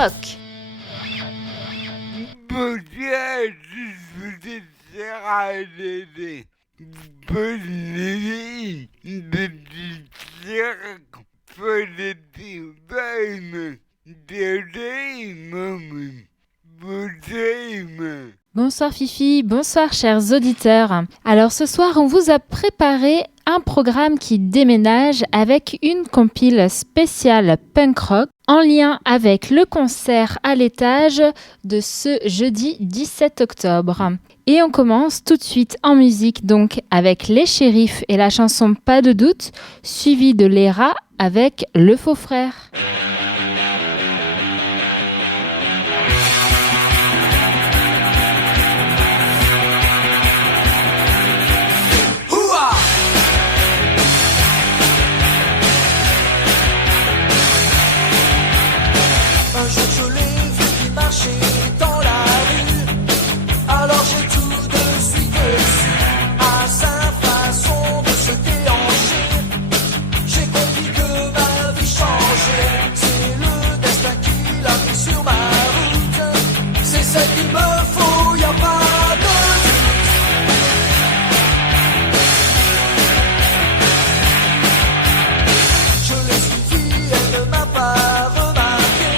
rock. Bonsoir Fifi, bonsoir chers auditeurs. Alors ce soir, on vous a préparé un programme qui déménage avec une compile spéciale punk rock en lien avec le concert à l'étage de ce jeudi 17 octobre. Et on commence tout de suite en musique donc avec les Shérifs et la chanson Pas de doute, suivi de Léra avec Le Faux Frère. Un jour je l'ai vu qui marchait dans la rue, alors j'ai tout de suite su à sa façon de se déhancher. J'ai compris que ma vie changeait, c'est le destin qui l'a mis sur ma route. C'est celle qu'il me faut, y a pas de doute. Je l'ai suivie, elle ne m'a pas remarqué.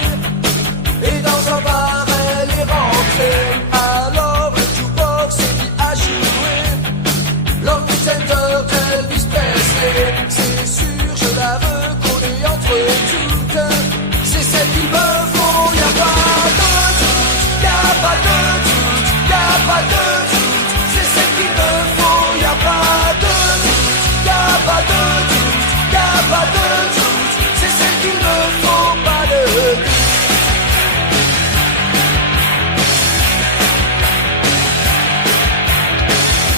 Et dans un bar elle est rentrée. Alors le jukebox s'est mis à jouer Long Tender d'Elvis Presley. C'est sûr je la reconnais entre toutes. C'est celle qu'il me faut, y'a pas de doute. Y'a pas de doute, y'a pas de doute. C'est celle qu'il me faut, y'a pas de doute. Y'a pas de doute, y'a pas de doute. C'est celle qu'il me faut, pas de doute.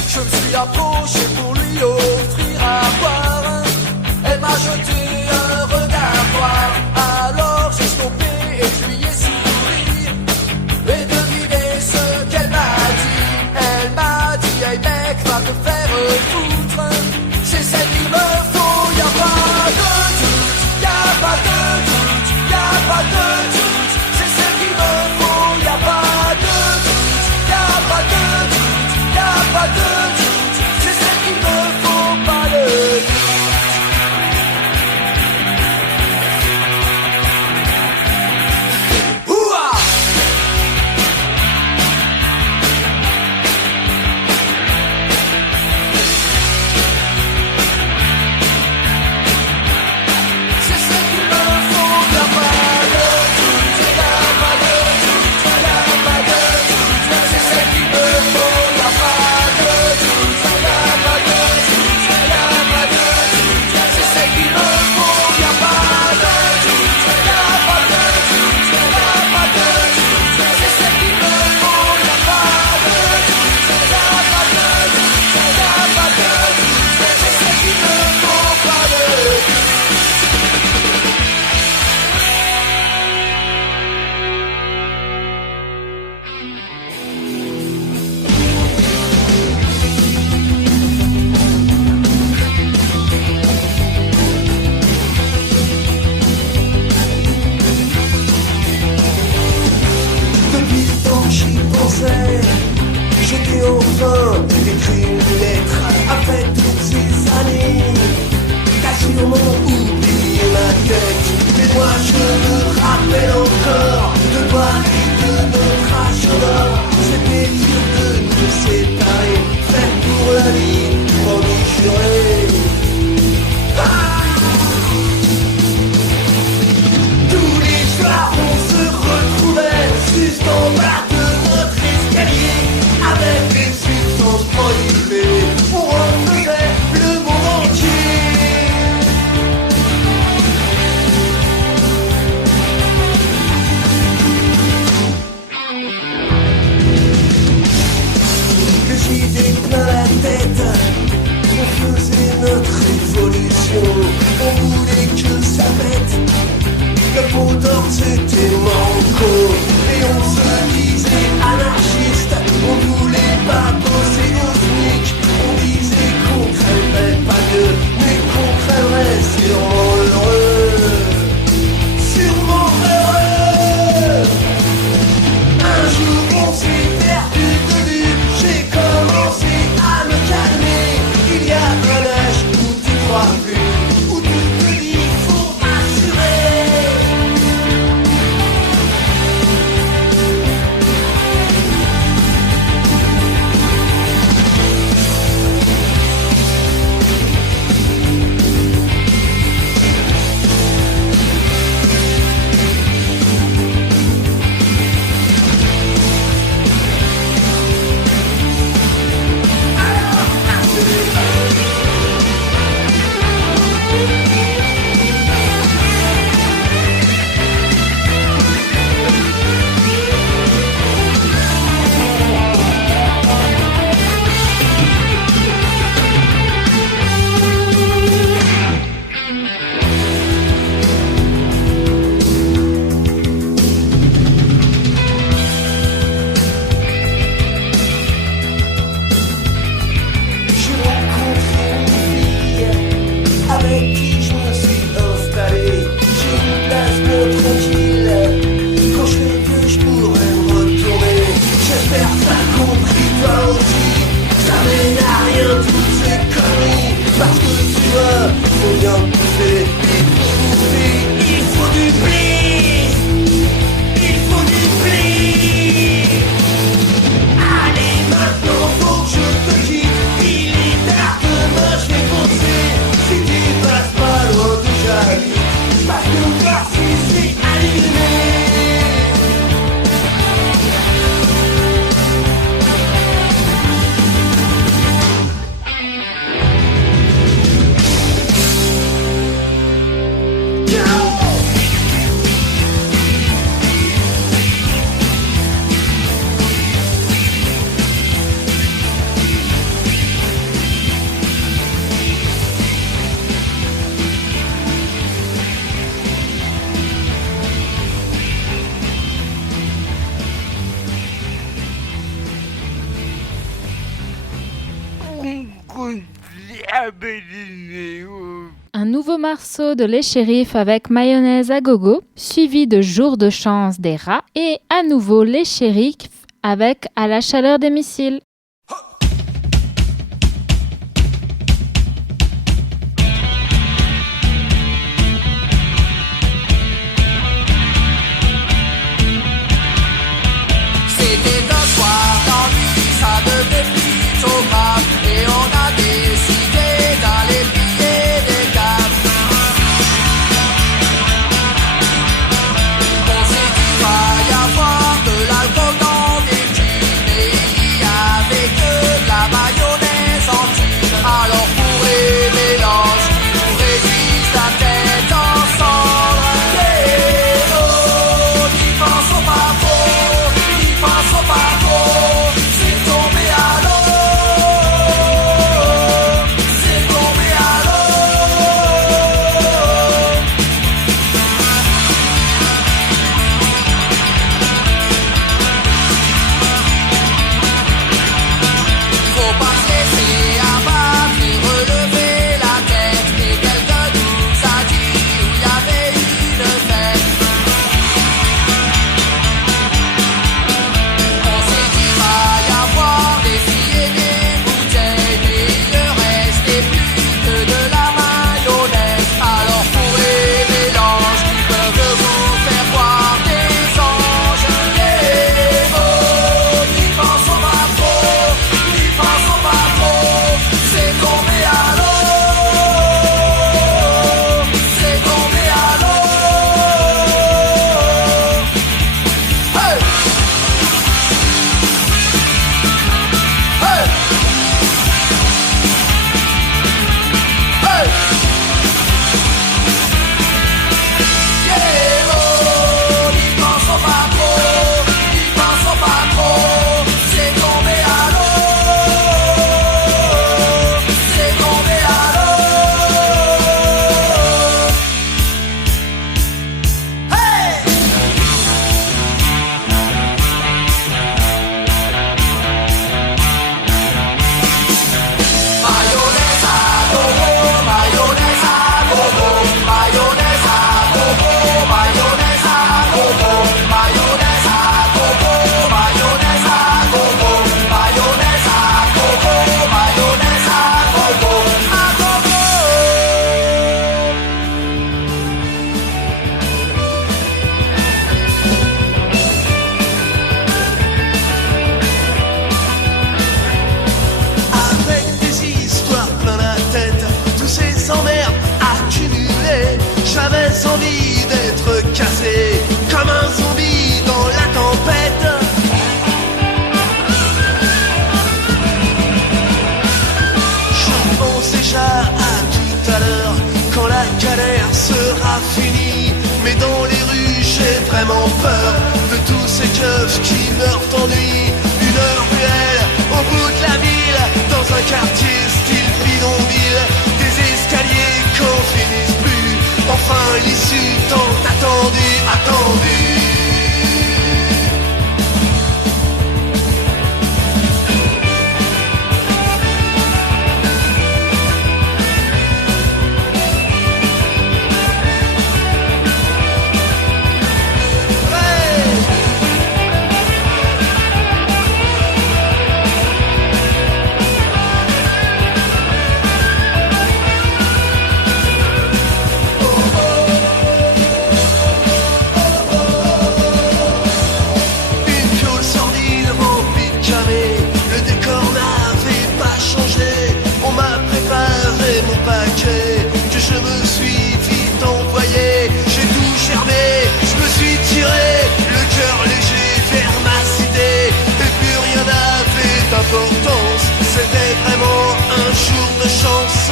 Je me suis approché pour lui offrir à boire. Elle m'a jeté un regard noir. Alors j'ai stoppé et je lui ai souri. Et devinez ce qu'elle m'a dit. Elle m'a dit, hey mec, va te faire foutre. C'est celle qu'il me faut, y'a pas de doute. Y'a pas de doute, y'a pas de doute. C'est celle qu'il me faut, y'a pas de doute. Y'a pas de doute, y'a pas de doute. C'est celle qu'il me faut, pas de doute. Ouah! C'est celle qu'il me faut, y'a pas de doute. Y'a pas de doute, y'a pas de doute. C'est celle qu'il me faut, y'a pas de doute. Y'a pas de doute, y'a pas de doute. C'est celle qu'il me faut, y'a pas de doute. Y'a pas de doute, y'a pas de doute. C'est celle qu'il me faut, y'a pas de doute. Y'a pas de doute, y'a pas de doute. C'est celle qu'il me faut, pas de doute. Depuis le temps que j'y pensais, j'étais enfin écrit une lettre. Après toutes ces années, t'as sûrement oublié ma tête. Mais moi je me rappelle encore de toi et de notre âge d'or. C'était dur de nous séparer, faire pour la vie, promis juré. Tous les soirs on se retrouvait juste en bas de notre escalier. Avec des substances prohibées, on refaisait le monde entier. Que j'idée plein la tête, on faisait notre révolution. On voulait que ça pète. Le pot d'or c'était manco. Et on se disait anarchiste. On voulait pas poser au SMIC. On disait qu'on crèverait pas mieux, mais qu'on crèverait sûrement heureux. Sûrement heureux. Un nouveau morceau de Les Shérifs avec Mayonnaise à gogo, suivi de Jour de chance des rats et à nouveau Les Shérifs avec À la chaleur des missiles. C'était un soir d'ennui, ça devenait plutôt grave, et on a décidé d'aller piller des caves. On s'est dit va y avoir de l'alcool dans des cuves, et il y avait que de la mayonnaise en tube. Alors pour les mélanges qui nous réduisent la tête ensemble, n'y pensons pas trop, n'y pensons pas trop, c'est tombé à l'eau, c'est tombé à faut pas se laisser abattre et relever la tête. Et quelqu'un nous a dit où il y avait une fête. On s'est dit va y avoir des filles et des bouteilles, mais il ne restait plus que de la mayonnaise. Alors pour les mélanges qui peuvent vous faire voir des anges, n'y pensons pas trop, n'y pensons pas trop, c'est tombé à l'eau, c'est tombé à l'eau. Hey! Hey! Hey! N'y pensons pas trop, n'y pensons pas trop, c'est tombé à l'eau, c'est tombé à l'eau. Hey! Mayonnaise à gogo, mayonnaise à gogo, mayonnaise à gogo, mayonnaise à gogo, mayonnaise à gogo, mayonnaise à gogo, mayonnaise à gogo, mayonnaise à gogo, à gogo. Avec des histoires plein la tête, tous ces emmerdes accumulés, j'avais envie d'être cassé comme un zombie dans la tempête. Je pense déjà à tout à l'heure, quand la galère sera finie. Mais dans les rues j'ai vraiment peur de tous ces keufs qui meurent d'ennui. Une heure réelle au bout de la ville, dans un quartier style bidonville. Des escaliers qu'on finisse plus, enfin l'issue tant attendue, attendue. Une fiole sordide remplie de camés, le décor n'avait pas changé. On m'a préparé mon paquet, que je me suis vite envoyé. J'ai tout germé, je me suis tiré, le cœur léger vers ma cité. Et plus rien n'avait d'importance, c'était vraiment un jour de chance.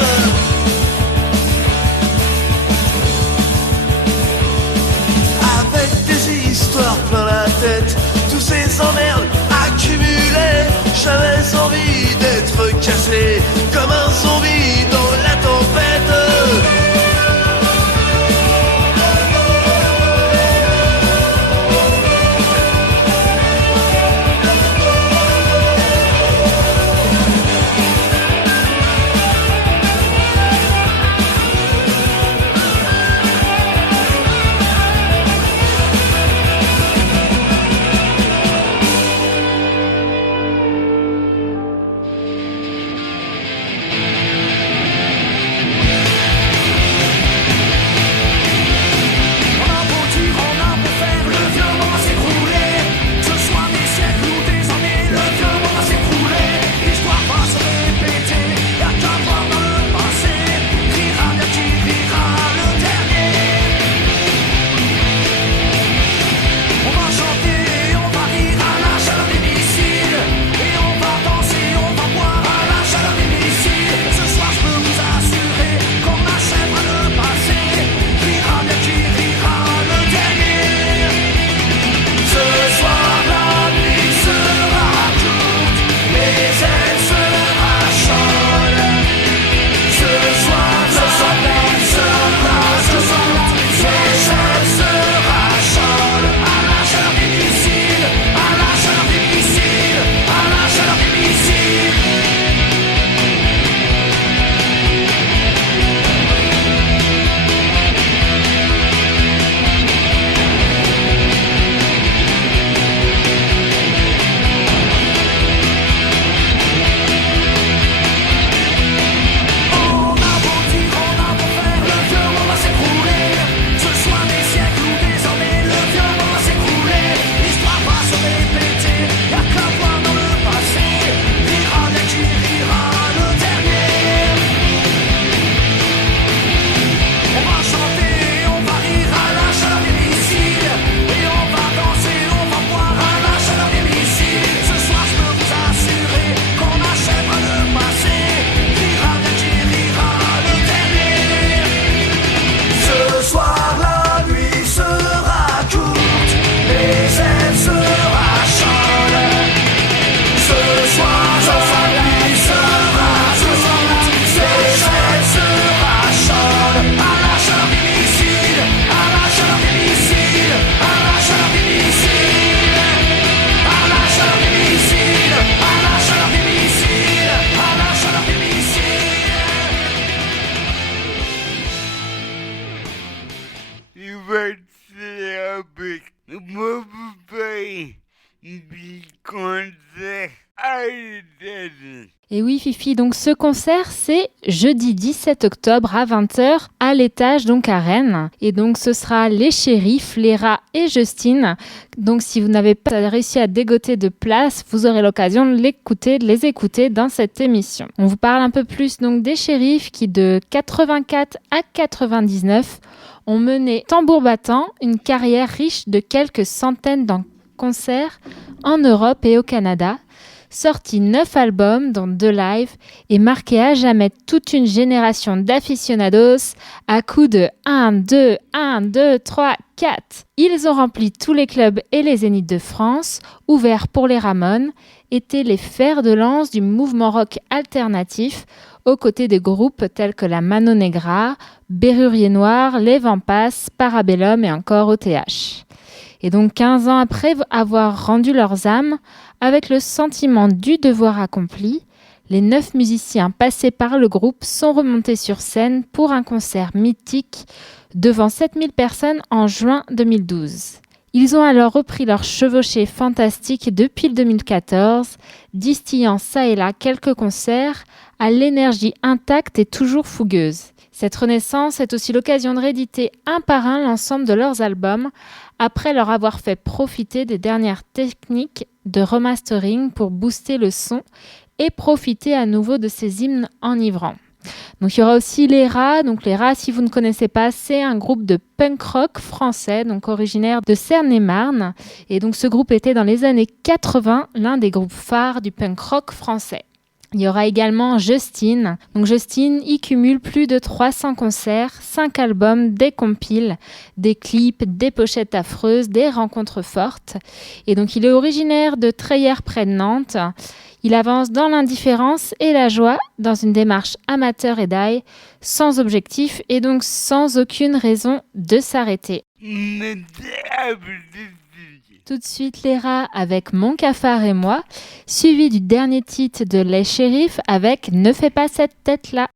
Avec des histoires plein la tête, tous ces emmerdes accumulés, j'avais envie d'être cassé comme un zombie dans la tempête. Et oui Fifi, donc ce concert c'est jeudi 17 octobre à 20h à l'étage donc à Rennes. Et donc ce sera les Shérifs, Léra et Justine. Donc si vous n'avez pas réussi à dégoter de place, vous aurez l'occasion de les écouter dans cette émission. On vous parle un peu plus donc des Shérifs qui de 84 à 99 ont mené tambour battant une carrière riche de quelques centaines de concerts en Europe et au Canada. Sorti 9 albums, dont 2 lives, et marqué à jamais toute une génération d'aficionados à coups de 1, 2, 1, 2, 3, 4. Ils ont rempli tous les clubs et les zéniths de France, ouverts pour les Ramones, étaient les fers de lance du mouvement rock alternatif, aux côtés de groupes tels que la Mano Negra, Bérurier Noir, Les Vampas, Parabellum et encore OTH. Et donc 15 ans après avoir rendu leurs âmes, avec le sentiment du devoir accompli, les 9 musiciens passés par le groupe sont remontés sur scène pour un concert mythique devant 7000 personnes en juin 2012. Ils ont alors repris leur chevauchée fantastique depuis le 2014, distillant ça et là quelques concerts à l'énergie intacte et toujours fougueuse. Cette renaissance est aussi l'occasion de rééditer un par un l'ensemble de leurs albums après leur avoir fait profiter des dernières techniques de remastering pour booster le son et profiter à nouveau de ces hymnes enivrants. Donc il y aura aussi les Rats. Donc les Rats, si vous ne connaissez pas, c'est un groupe de punk rock français, donc originaire de Seine-et-Marne. Et donc ce groupe était dans les années 80 l'un des groupes phares du punk rock français. Il y aura également Justine. Donc Justine y cumule plus de 300 concerts, 5 albums, des compiles, des clips, des pochettes affreuses, des rencontres fortes. Et donc il est originaire de Treillères près de Nantes. Il avance dans l'indifférence et la joie, dans une démarche amateur et d'ail, sans objectif et donc sans aucune raison de s'arrêter. Tout de suite les Rats avec Mon cafard et moi, suivi du dernier titre de Les Shérifs avec Ne fais pas cette tête-là.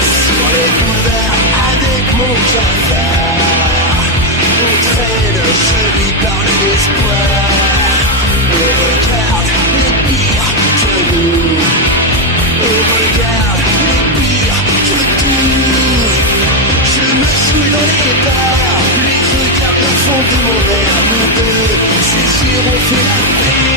Sur les boulevards avec mon cafard, on traîne, je lui parle d'espoir. On regarde les pires que nous, on regarde les pires que tout. Je me saoule dans les bars, les regards au fond de mon verre. Nous deux, c'est sûr, on fait la paix.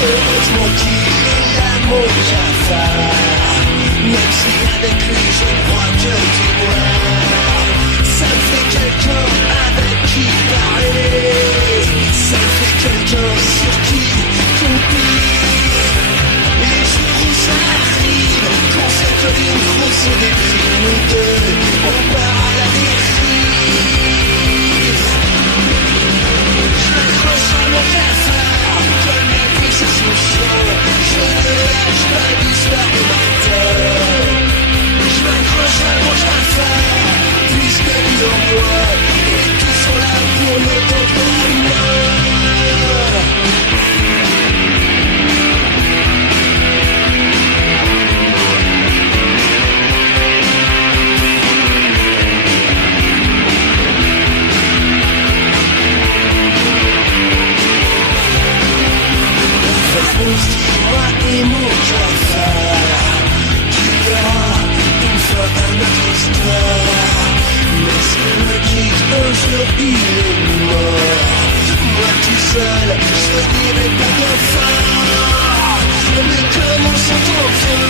Heureusement qu'il est là mon cafard, même si avec lui je ne crois que du noir. Ça me fait quelqu'un avec qui parler, ça me fait quelqu'un sur qui compter. Les jours où ça arrive, qu'on se colle une grosse déprime, nous deux, on part à la dérive. Je m'accroche à mon cafard, comme les pulsations chaudes, je ne lâche pas l'histoire de ma tête. Je m'accroche à mon cafard, puisque lui en moi, et tous sont là pour me tendre la main. Moi et mon cafard, tu verras une fois à notre histoire. Mais s'il me quitte un jour, il est mort. Moi tout seul, je dirai pas bien fort. Mais comme on s'entend enfin,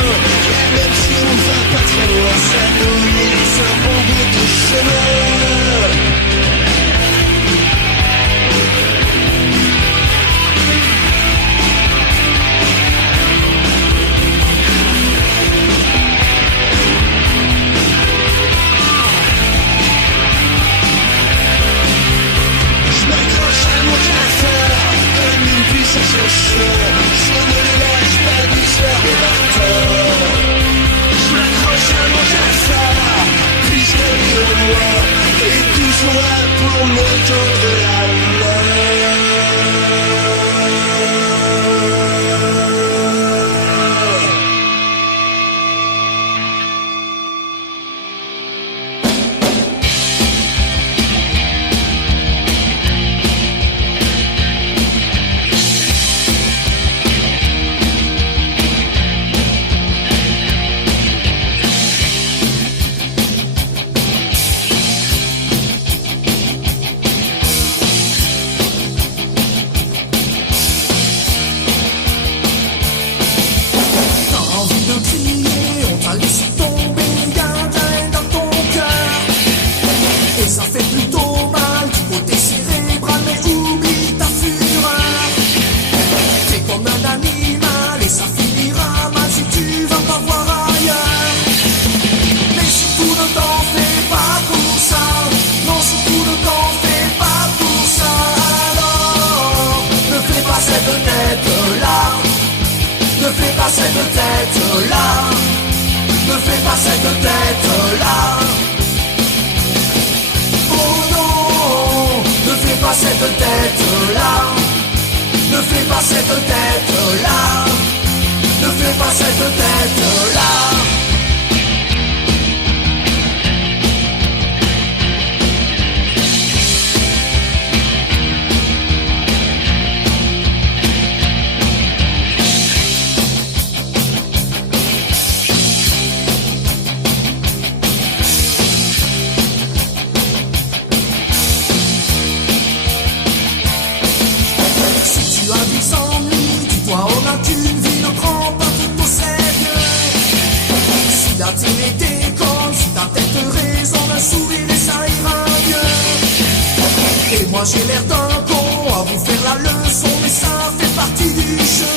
et même si on ne va pas très loin, ça nous laisse un bon bout de chemin. Je m'accroche à mon cafard, ça sent chaud. Je me les lâche pas du soir de marteau. Je m'accroche à mon chasseur, puis je l'ai au moi, et toujours là pour me tendre la main. Cette tête-là, ne fais pas cette tête-là. Oh non, ne fais pas cette tête-là. Ne fais pas cette tête-là. Ne fais pas cette tête-là. Moi j'ai l'air d'un con à vous faire la leçon, mais ça fait partie du jeu.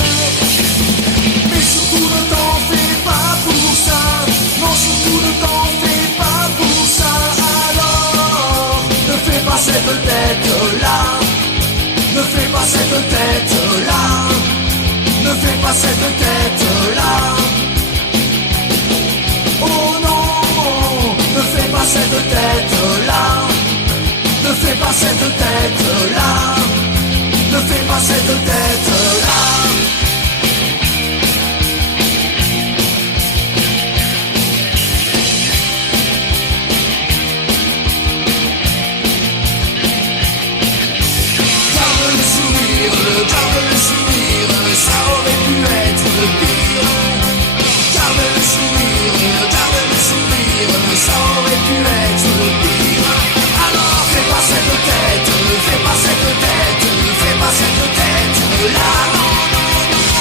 Mais surtout ne t'en fais pas pour ça. Non, surtout ne t'en fais pas pour ça. Alors, ne fais pas cette tête-là. Ne fais pas cette tête-là. Ne fais pas cette tête-là. Oh non, ne fais pas cette tête-là. Ne fais pas cette tête-là. Ne fais pas cette tête-là. Garde le sourire, ça aurait pu être le pire. Garde le sourire, ça aurait pu être le pire. Alors fais pas cette tête, fais pas cette tête, fais pas cette tête-là.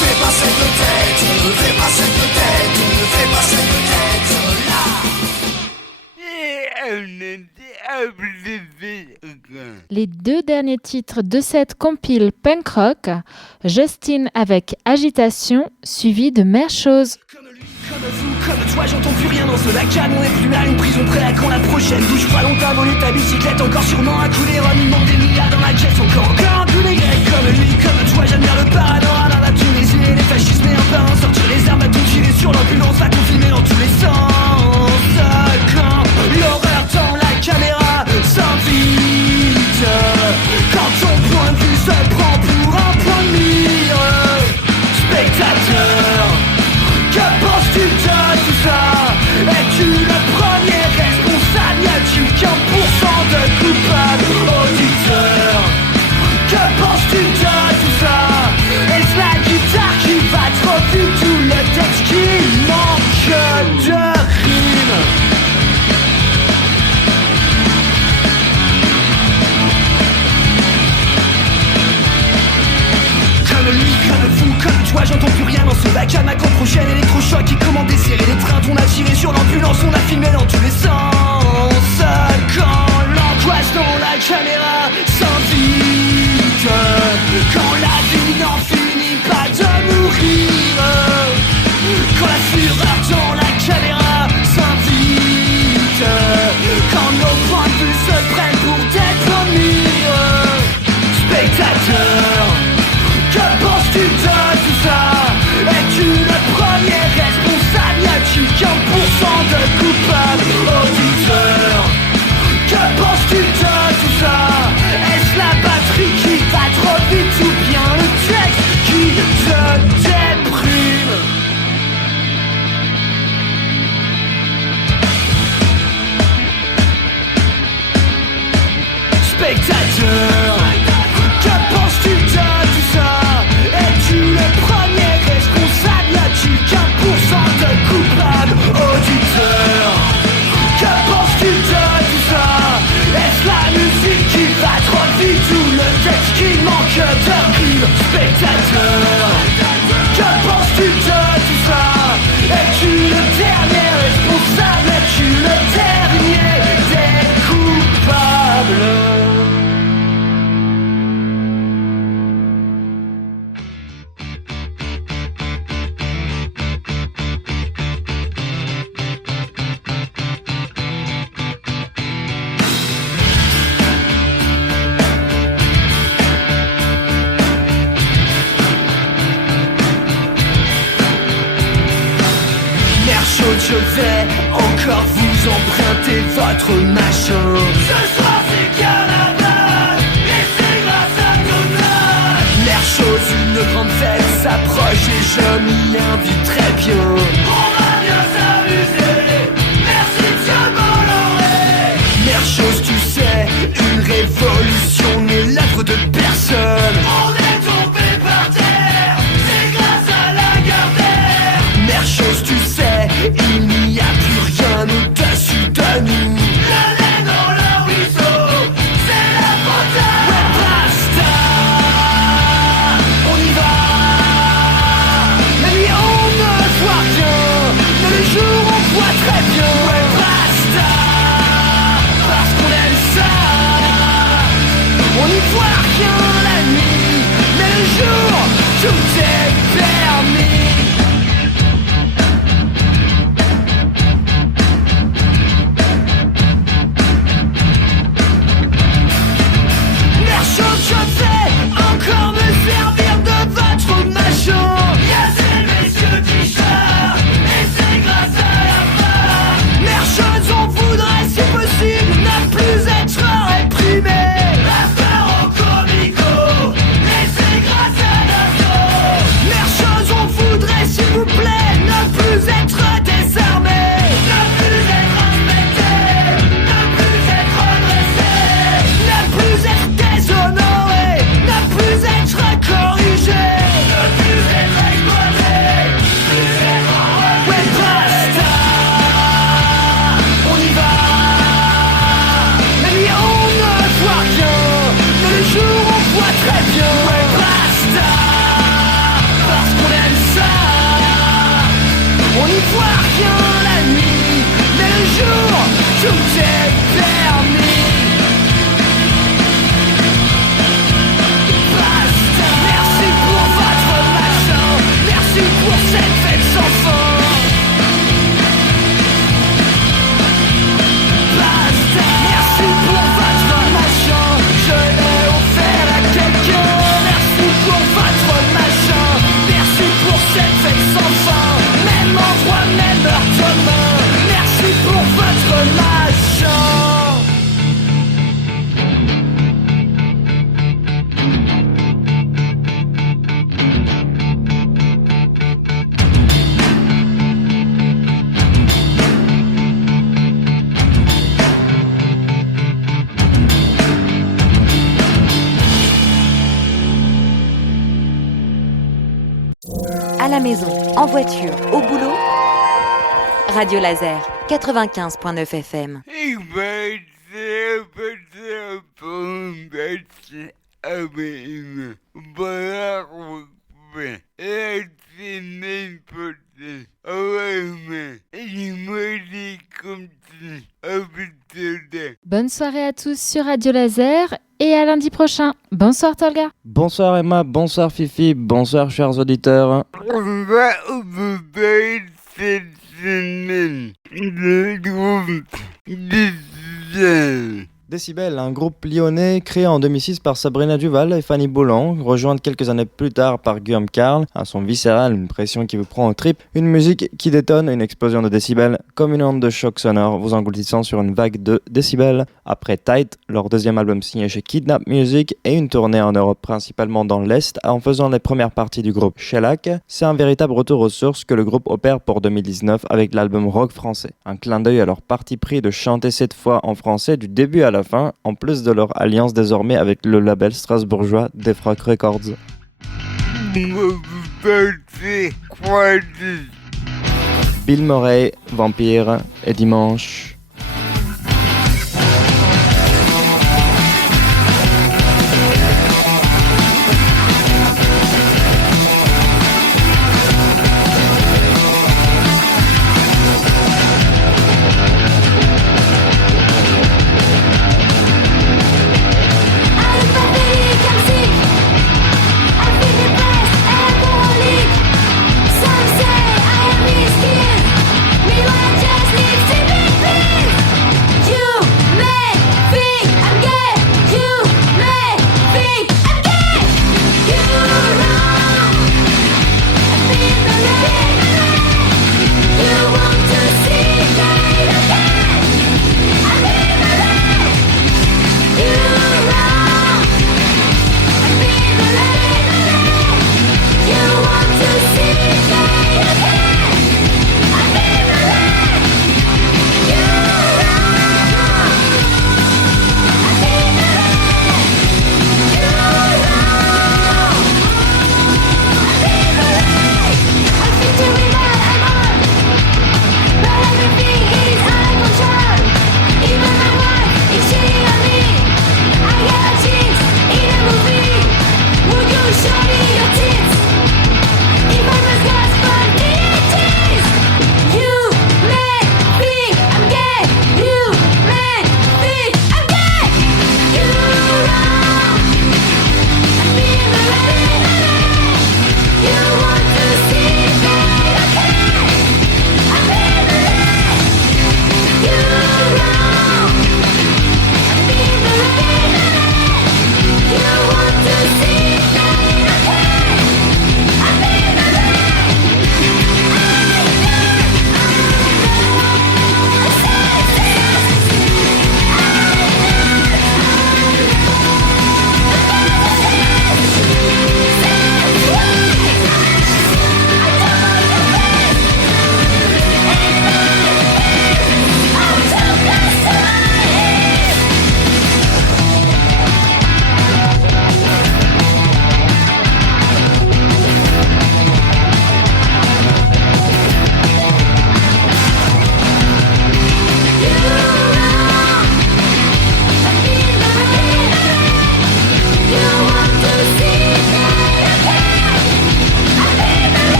Fais pas cette tête, fais pas cette tête, fais pas cette tête-là. Les deux derniers titres de cette compile punk rock, Justine avec Agitation, suivi de Mère Chose. Comme vous, comme toi, j'entends plus rien dans ce vacarme. On est plus là, une prison près à quand la prochaine. Douche froide, on t'a volé ta bicyclette. Encore sûrement un coup d'héroïne, des milliards dans la caisse. Encore un coup des grecs comme lui, comme toi. J'aime bien le panorama, la Tunisie, les fascismes et un par un. Sortir les armes à tout tirer sur l'ambulance, à confiner dans tous les sens. Quand l'horreur tend la caméra s'invite, quand ton point de vue se prend pour un point de mire. Spectateur, que penses-tu de tout ça? Es-tu le premier responsable? Y a-t-il qu'un pourcent de coupables? Auditeur, que penses-tu de tout ça? Est-ce la guitare qui va trop vite ou le texte qui manque de rime? Comme lui, comme vous, comme toi, j'entends plus rien dans ce vacarme à camp prochaine. Électrochoc qui commande des serrer les trains. On a tiré sur l'ambulance, on a filmé dans tous les sens. Quand l'angoisse dans la caméra s'invite, quand la vie n'en finit pas de mourir, quand la fureur dans la caméra s'invite, quand nos points de vue se prennent pour des pommiers. Spectateurs, que spectateur. Que penses-tu de tout ça? Es-tu le dernier responsable? Es-tu le dernier des coupables? Je vais encore vous emprunter votre machin. Ce soir c'est carnaval et c'est grâce à Donald. Mère chose, une grande fête s'approche et je m'y invite très bien. On va bien s'amuser, merci Dieu Bolloré. Mère chose, tu sais, une révolution n'est l'œuvre de personne. On est tombé par terre, c'est grâce à la Gardère. Mère chose, tu sais, il n'y a plus rien au-dessus de nous. Le lait dans le ruisseau, c'est la faute. Ouais, basta, on y va. La nuit on ne voit rien, mais le jour on voit très bien. Ouais, basta, parce qu'on aime ça. On n'y voit rien la nuit, mais le jour, tout est permis. Je vais encore me servir de votre machin. Y'a ces messieurs qui chargent et c'est grâce à la part. Mère chose, on voudrait si possible ne plus être réprimé. La part au comico et c'est grâce à l'assaut. Mère chose, on voudrait s'il vous plaît ne plus être désarmé. Ne plus être respecté, ne plus être redressé, ne plus être déshonoré. Corrigé, ne plus être exploité, plus être enlevé. Ouais, basta, on y va. La nuit on ne voit rien, mais le jour on voit très bien. Ouais, basta, parce qu'on aime ça. On n'y voit rien la nuit, mais le jour, tout est permis. Merci pour cette fête sans fin. Basta. Merci pour votre machin, je l'ai offert à quelqu'un. Merci pour votre machin, merci pour cette fête sans fin. Même endroit, même heure demain. Merci pour votre machin. À la maison, en voiture, au boulot. Radio Laser, 95.9 FM. Bonne soirée à tous sur Radio Laser et à lundi prochain. Bonsoir Tolga. Bonsoir Emma, bonsoir Fifi, bonsoir chers auditeurs. Décibel, un groupe lyonnais créé en 2006 par Sabrina Duval et Fanny Bolland, rejointe quelques années plus tard par Guillaume Carle. Un son viscéral, une pression qui vous prend au trip, une musique qui détonne, une explosion de décibels, comme une onde de choc sonore, vous engloutissant sur une vague de décibels. Après Tight, leur deuxième album signé chez Kidnap Music et une tournée en Europe principalement dans l'Est, en faisant les premières parties du groupe Shellac, c'est un véritable retour aux sources que le groupe opère pour 2019 avec l'album rock français. Un clin d'œil à leur parti pris de chanter cette fois en français du début à la fin, en plus de leur alliance désormais avec le label strasbourgeois Defrock Records. Bill Murray, Vampire et Dimanche.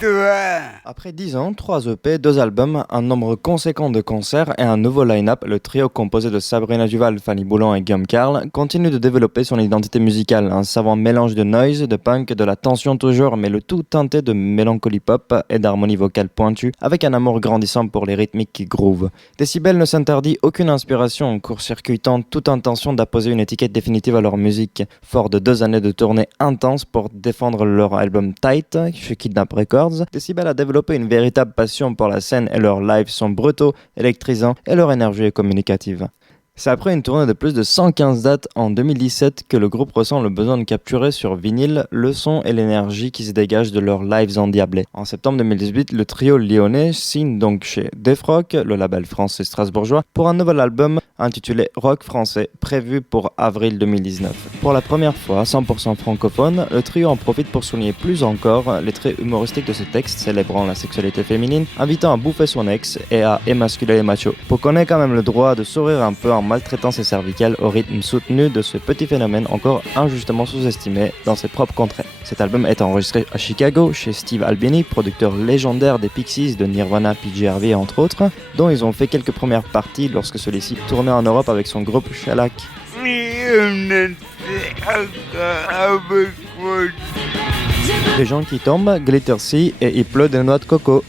toi. Après 10 ans, 3 EP, 2 albums, un nombre conséquent de concerts et un nouveau line-up, le trio composé de Sabrina Duval, Fanny Boulan et Guillaume Carl continue de développer son identité musicale, un savant mélange de noise, de punk, de la tension toujours, mais le tout teinté de mélancolie pop et d'harmonie vocale pointue, avec un amour grandissant pour les rythmiques qui groove. Decibel ne s'interdit aucune inspiration en court-circuitant toute intention d'apposer une étiquette définitive à leur musique. Fort de 2 années de tournée intense pour défendre leur album Tight chez Kidnap Records, Decibel a développé une véritable passion pour la scène et leurs lives sont brutaux, électrisants et leur énergie est communicative. C'est après une tournée de plus de 115 dates en 2017 que le groupe ressent le besoin de capturer sur vinyle le son et l'énergie qui se dégagent de leurs lives endiablés. En septembre 2018, le trio lyonnais signe donc chez Def Rock, le label français strasbourgeois, pour un nouvel album intitulé Rock français, prévu pour avril 2019. Pour la première fois, 100% francophone, le trio en profite pour souligner plus encore les traits humoristiques de ses textes célébrant la sexualité féminine, invitant à bouffer son ex et à émasculer les machos. Pour qu'on ait quand même le droit de sourire un peu en maltraitant ses cervicales au rythme soutenu de ce petit phénomène encore injustement sous-estimé dans ses propres contrées. Cet album est enregistré à Chicago chez Steve Albini, producteur légendaire des Pixies, de Nirvana, PJ Harvey entre autres, dont ils ont fait quelques premières parties lorsque celui-ci tournait en Europe avec son groupe Shellac. Les gens qui tombent, Glitter Sea et Il pleut des noix de coco.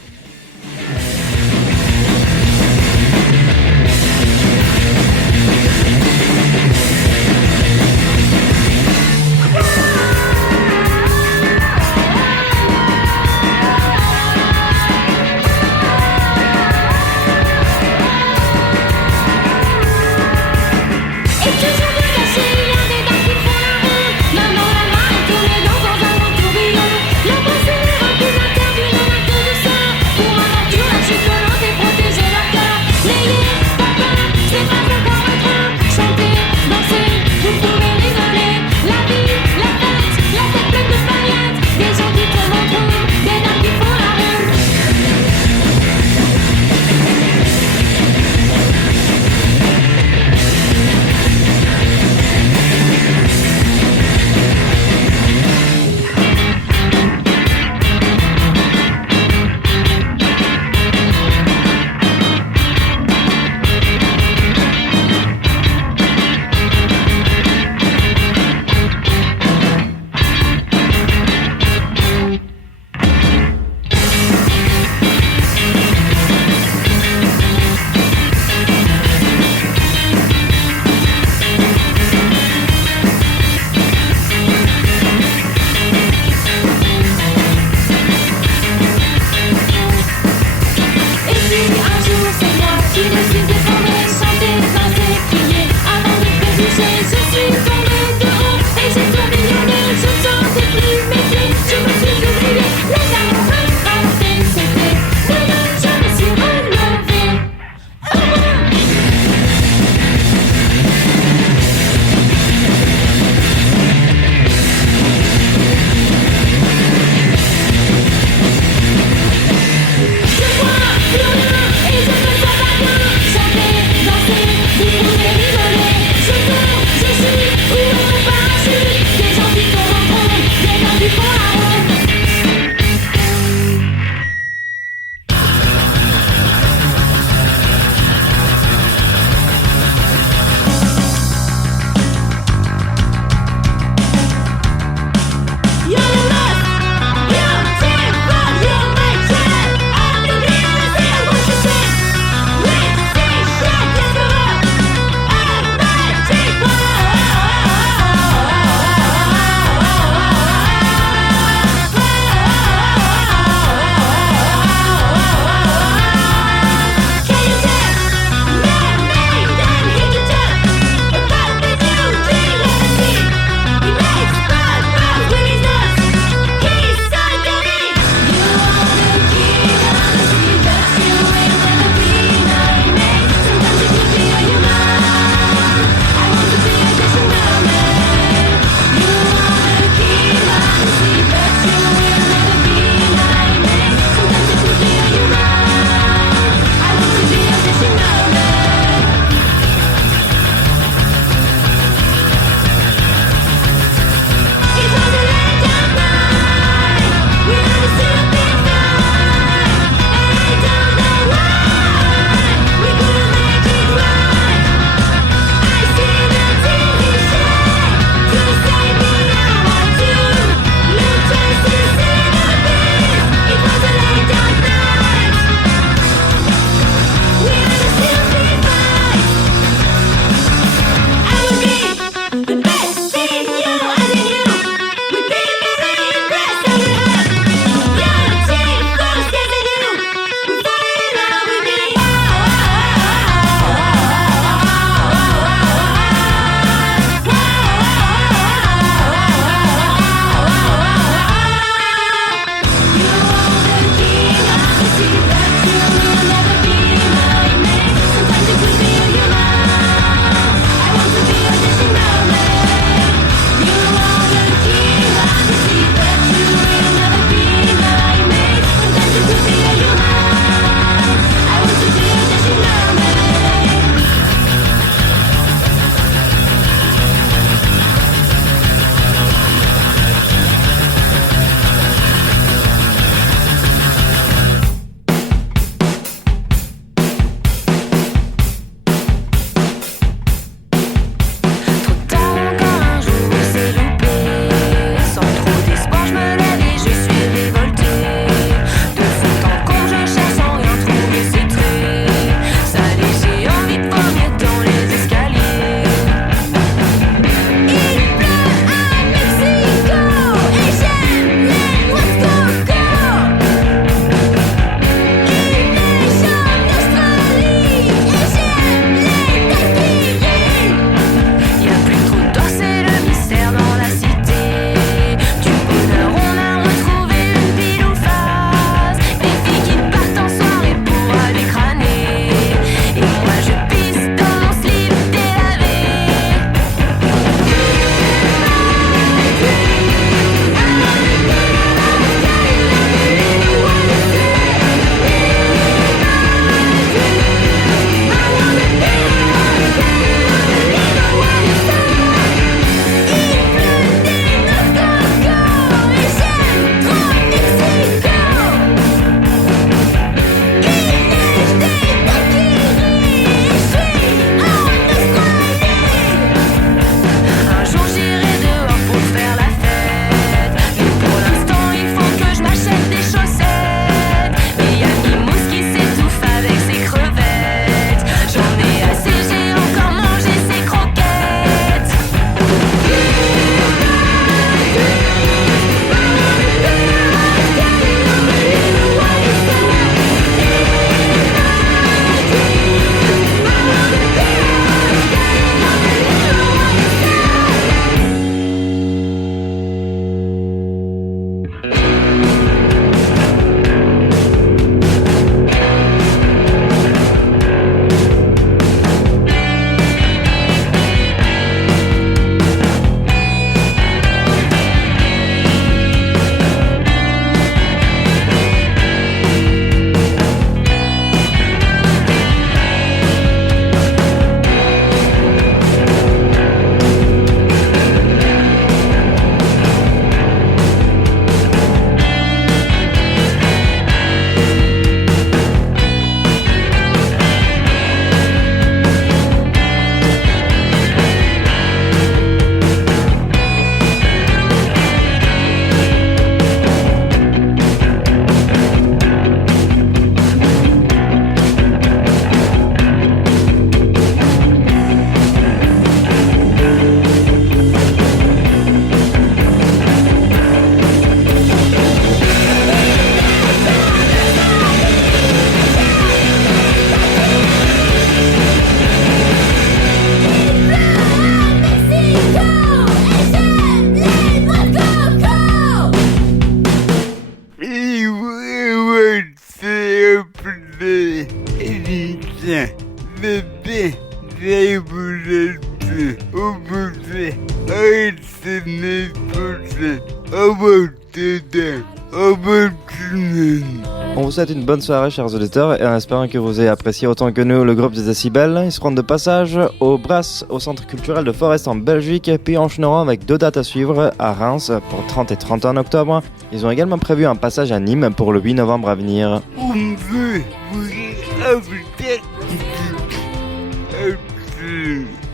vous souhaite une bonne soirée, chers auditeurs, et en espérant que vous ayez apprécié autant que nous le groupe des Décibels. Ils seront de passage au Brass, au centre culturel de Forest en Belgique, puis enchaîneront avec 2 dates à suivre à Reims pour 30 et 31 octobre. Ils ont également prévu un passage à Nîmes pour le 8 novembre à venir.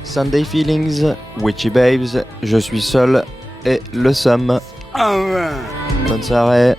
Sunday Feelings, Witchy Babes, Je suis seul et Le Somme. Bonne soirée.